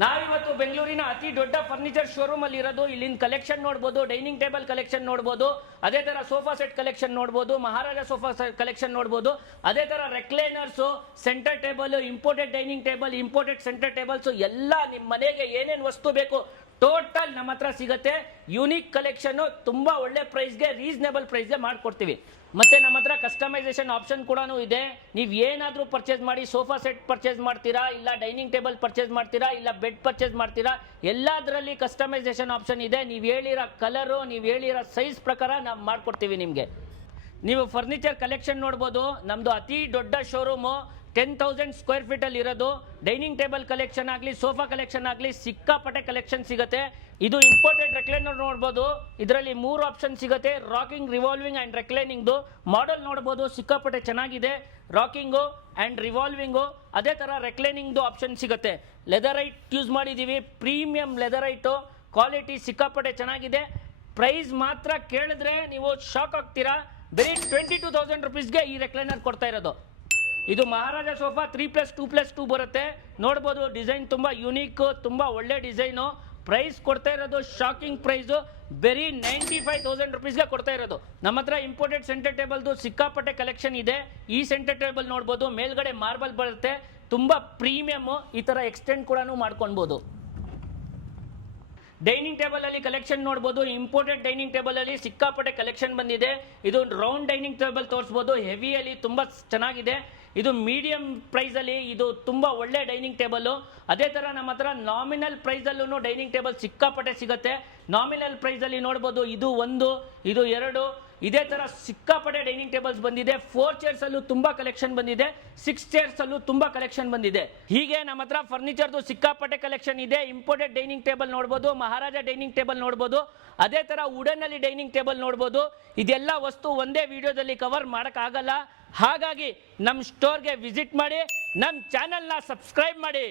ನಾವಿವತ್ತು ಬೆಂಗಳೂರಿನ ಅತಿ ದೊಡ್ಡ ಫರ್ನಿಚರ್ ಶೋರೂಮ್ ಅಲ್ಲಿ ಇರೋದು. ಇಲ್ಲಿನ ಕಲೆಕ್ಷನ್ ನೋಡಬಹುದು, ಡೈನಿಂಗ್ ಟೇಬಲ್ ಕಲೆಕ್ಷನ್ ನೋಡಬಹುದು, ಅದೇ ತರ ಸೋಫಾ ಸೆಟ್ ಕಲೆಕ್ಷನ್ ನೋಡಬಹುದು, ಮಹಾರಾಜ ಸೋಫಾ ಕಲೆಕ್ಷನ್ ನೋಡಬಹುದು, ಅದೇ ತರ recliners, centre table, imported dining table, imported centre tables ಎಲ್ಲ ನಿಮ್ಮ ಮನೆಗೆ ಏನೇನು ವಸ್ತು ಬೇಕು ಟೋಟಲ್ ನಮ್ಮ ಹತ್ರ ಸಿಗುತ್ತೆ. ಯೂನಿಕ್ ಕಲೆಕ್ಷನ್, ತುಂಬಾ ಒಳ್ಳೆ ಪ್ರೈಸ್ಗೆ, ರೀಸನೇಬಲ್ ಪ್ರೈಸ್ಗೆ ಮಾಡ್ಕೊಡ್ತೀವಿ. ಮತ್ತೆ ನಮ್ಮ ಹತ್ರ ಕಸ್ಟಮೈಸೇಷನ್ ಆಪ್ಷನ್ ಕೂಡ ಇದೆ. ನೀವು ಏನಾದರೂ ಪರ್ಚೇಸ್ ಮಾಡಿ, ಸೋಫಾ ಸೆಟ್ ಪರ್ಚೇಸ್ ಮಾಡ್ತೀರಾ, ಇಲ್ಲ ಡೈನಿಂಗ್ ಟೇಬಲ್ ಪರ್ಚೇಸ್ ಮಾಡ್ತೀರಾ, ಇಲ್ಲ ಬೆಡ್ ಪರ್ಚೇಸ್ ಮಾಡ್ತೀರಾ, ಎಲ್ಲದರಲ್ಲಿ ಕಸ್ಟಮೈಸೇಷನ್ ಆಪ್ಷನ್ ಇದೆ. ನೀವು ಹೇಳಿರೋ ಕಲರು, ನೀವು ಹೇಳಿರೋ ಸೈಜ್ ಪ್ರಕಾರ ನಾವು ಮಾಡ್ಕೊಡ್ತೀವಿ ನಿಮಗೆ. ನೀವು ಫರ್ನಿಚರ್ ಕಲೆಕ್ಷನ್ ನೋಡ್ಬೋದು. ನಮ್ಮದು ಅತಿ ದೊಡ್ಡ ಶೋರೂಮು 10,000 ಸ್ಕ್ವೇರ್ ಫೀಟ್ ಅಲ್ಲಿ ಇರೋದು. ಡೈನಿಂಗ್ ಟೇಬಲ್ ಕಲೆಕ್ಷನ್ ಆಗಲಿ, ಸೋಫಾ ಕಲೆಕ್ಷನ್ ಆಗಲಿ, ಸಿಕ್ಕಾಪಟ್ಟೆ ಕಲೆಕ್ಷನ್ ಸಿಗುತ್ತೆ. ಇದು ಇಂಪೋರ್ಟೆಡ್ ರೆಕ್ಲೈನರ್ ನೋಡ್ಬೋದು. ಇದರಲ್ಲಿ 3 ಆಪ್ಷನ್ ಸಿಗುತ್ತೆ: ರಾಕಿಂಗ್, ರಿವಾಲ್ವಿಂಗ್ ಅಂಡ್ ರೆಕ್ಲೈನಿಂಗ್ದು. ಮಾಡೆಲ್ ನೋಡ್ಬೋದು, ಸಿಕ್ಕಾಪಟ್ಟೆ ಚೆನ್ನಾಗಿದೆ. ರಾಕಿಂಗು ಅಂಡ್ ರಿವಾಲ್ವಿಂಗು, ಅದೇ ತರ ರೆಕ್ಲೈನಿಂಗ್ದು ಆಪ್ಷನ್ ಸಿಗುತ್ತೆ. ಲೆದರೈಟ್ ಯೂಸ್ ಮಾಡಿದ್ದೀವಿ, ಪ್ರೀಮಿಯಂ ಲೆದರೈಟು. ಕ್ವಾಲಿಟಿ ಸಿಕ್ಕಾಪಟ್ಟೆ ಚೆನ್ನಾಗಿದೆ. ಪ್ರೈಸ್ ಮಾತ್ರ ಕೇಳಿದ್ರೆ ನೀವು ಶಾಕ್ ಆಗ್ತೀರಾ. ಬರೀ 22,000 ರುಪೀಸ್ಗೆ ಈ ರೆಕ್ಲೈನರ್ ಕೊಡ್ತಾ ಇರೋದು. ಇದು ಮಹಾರಾಜ ಸೋಫಾ 3+2+2 ಬರುತ್ತೆ. ನೋಡ್ಬೋದು, ಡಿಸೈನ್ ತುಂಬಾ ಯೂನಿಕ್, ತುಂಬಾ ಒಳ್ಳೆ ಡಿಸೈನು. ಪ್ರೈಸ್ ಕೊಡ್ತಾ ಇರೋದು ಶಾಕಿಂಗ್ ಪ್ರೈಸು, ಬರೀ 95,000 ರುಪೀಸ್ಗೆ ಕೊಡ್ತಾ ಇರೋದು. ನಮ್ಮ ಹತ್ರ ಇಂಪೋರ್ಟೆಡ್ ಸೆಂಟರ್ ಟೇಬಲ್ದು ಸಿಕ್ಕಾಪಟ್ಟೆ ಕಲೆಕ್ಷನ್ ಇದೆ. ಈ ಸೆಂಟರ್ ಟೇಬಲ್ ನೋಡ್ಬೋದು, ಮೇಲ್ಗಡೆ ಮಾರ್ಬಲ್ ಬರುತ್ತೆ, ತುಂಬಾ ಪ್ರೀಮಿಯಮ್. ಈ ತರ ಎಕ್ಸ್ಟೆಂಡ್ ಕೂಡ ಮಾಡ್ಕೊಳ್ಬೋದು. ಡೈನಿಂಗ್ ಟೇಬಲ್ ಅಲ್ಲಿ ಕಲೆಕ್ಷನ್ ನೋಡಬಹುದು. ಇಂಪೋರ್ಟೆಡ್ ಡೈನಿಂಗ್ ಟೇಬಲ್ ಅಲ್ಲಿ ಸಿಕ್ಕಾಪಟ್ಟೆ ಕಲೆಕ್ಷನ್ ಬಂದಿದೆ. ಇದು ರೌಂಡ್ ಡೈನಿಂಗ್ ಟೇಬಲ್ ತೋರಿಸಬಹುದು, ಹೆವಿಯಲ್ಲಿ ತುಂಬಾ ಚೆನ್ನಾಗಿದೆ. ಇದು ಮೀಡಿಯಂ ಪ್ರೈಸ್ ಅಲ್ಲಿ ಇದು ತುಂಬಾ ಒಳ್ಳೆ ಡೈನಿಂಗ್ ಟೇಬಲ್. ಅದೇ ತರ ನಮ್ಮ ಹತ್ರ ನಾಮಿನಲ್ ಪ್ರೈಸ್ ಅಲ್ಲೂ ಡೈನಿಂಗ್ ಟೇಬಲ್ ಸಿಕ್ಕಾಪಟ್ಟೆ ಸಿಗುತ್ತೆ. ನಾಮಿನಲ್ ಪ್ರೈಸ್ ಅಲ್ಲಿ ನೋಡಬಹುದು, ಇದು 1, ಇದು 2, ಇದೇ ತರ ಸಿಕ್ಕಾಪಟ್ಟೆ ಡೈನಿಂಗ್ ಟೇಬಲ್ಸ್ ಬಂದಿದೆ. 4 ಚೇರ್ಸ್ ಅಲ್ಲೂ ತುಂಬಾ ಕಲೆಕ್ಷನ್ ಬಂದಿದೆ, 6 ಚೇರ್ಸ್ ಅಲ್ಲೂ ತುಂಬಾ ಕಲೆಕ್ಷನ್ ಬಂದಿದೆ. ಹೀಗೆ ನಮ್ಮ ಹತ್ರ ಫರ್ನಿಚರ್ದು ಸಿಕ್ಕಾಪಟ್ಟೆ ಕಲೆಕ್ಷನ್ ಇದೆ. ಇಂಪೋರ್ಟೆಡ್ ಡೈನಿಂಗ್ ಟೇಬಲ್ ನೋಡಬಹುದು, ಮಹಾರಾಜ ಡೈನಿಂಗ್ ಟೇಬಲ್ ನೋಡಬಹುದು, ಅದೇ ತರ ವುಡನ್ ಅಲ್ಲಿ ಡೈನಿಂಗ್ ಟೇಬಲ್ ನೋಡಬಹುದು. ಇದೆಲ್ಲ ವಸ್ತು ಒಂದೇ ವಿಡಿಯೋದಲ್ಲಿ ಕವರ್ ಮಾಡಕ್ಕಾಗಲ್ಲ. ಹಾಗಾಗಿ ನಮ್ಮ ಸ್ಟೋರ್ಗೆ ವಿಸಿಟ್ ಮಾಡಿ, ನಮ್ಮ ಚಾನೆಲ್ನ ಸಬ್ಸ್ಕ್ರೈಬ್ ಮಾಡಿ.